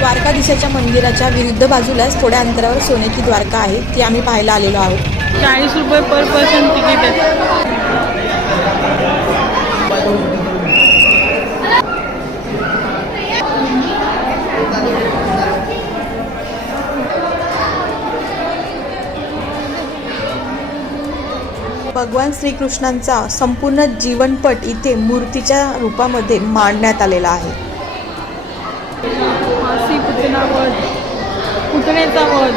द्वारकाधीशाच्या मंदिराच्या विरुद्ध बाजूलाच थोड्या अंतरावर सोन्याची द्वारका आहे, ती आम्ही पाहायला आलेलो आहोत. 40 रुपये पर पर्सन तिकीट आहे. भगवान श्रीकृष्णांचा संपूर्ण जीवनपट इथे मूर्तीच्या रूपामध्ये मांडण्यात आलेला आहे. मासी पुतना वध, पुतण्याचा वध.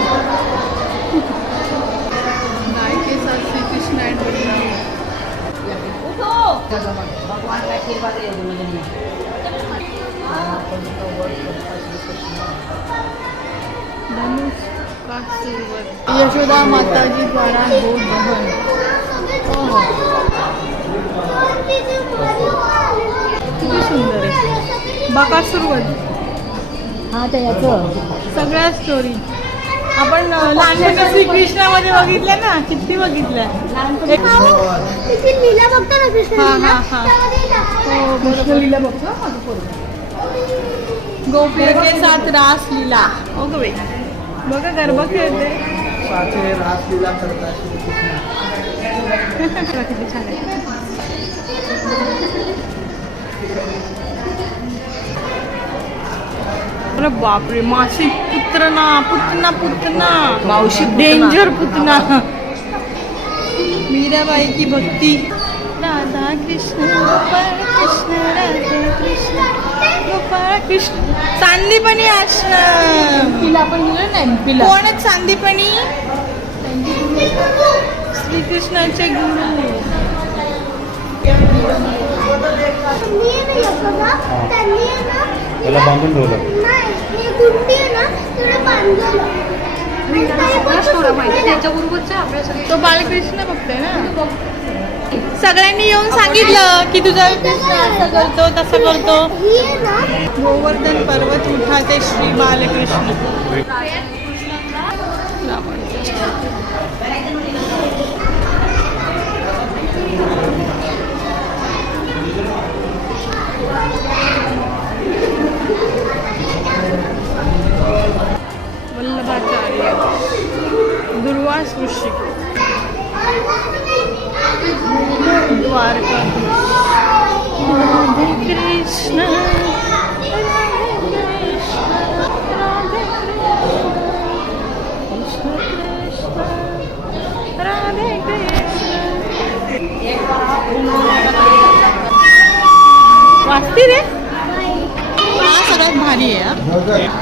गाय के साथ श्री कृष्ण एंड धनुष का सुरवत. यशोदा माता जी द्वारा गोद दहन. किती सुंदर आहे. बकासुरवध. हा त्याचं सगळ्या स्टोरी आपण लहानपणी श्रीकृष्णामध्ये बघितल्या ना, किती बघितल्या. गोपियों के साथ रास लीला. ओ गो बाई, बघा गरबा खेळते. रासलीला करतात किती छान आहे. अरे बापरे, मासी पुतना पुतना पुतना मावशी डेंजर पुतना. मीराबाई की भक्ती. राधा कृष्ण गोपाळ कृष्ण राधा कृष्ण गोपाळ कृष्ण. सांदीपणी आश्रम. तिला पण दिलं नाही पिला. कोण आहेत सांदीपणी? श्रीकृष्णाचे गुरु. त्याला बांधून ठेवलं. तो बालकृष्ण बघतोय ना. सगळ्यांनी येऊन सांगितलं की तुझा कृष्ण असं करतो तसं करतो. गोवर्धन पर्वत उठाते श्री बालकृष्ण.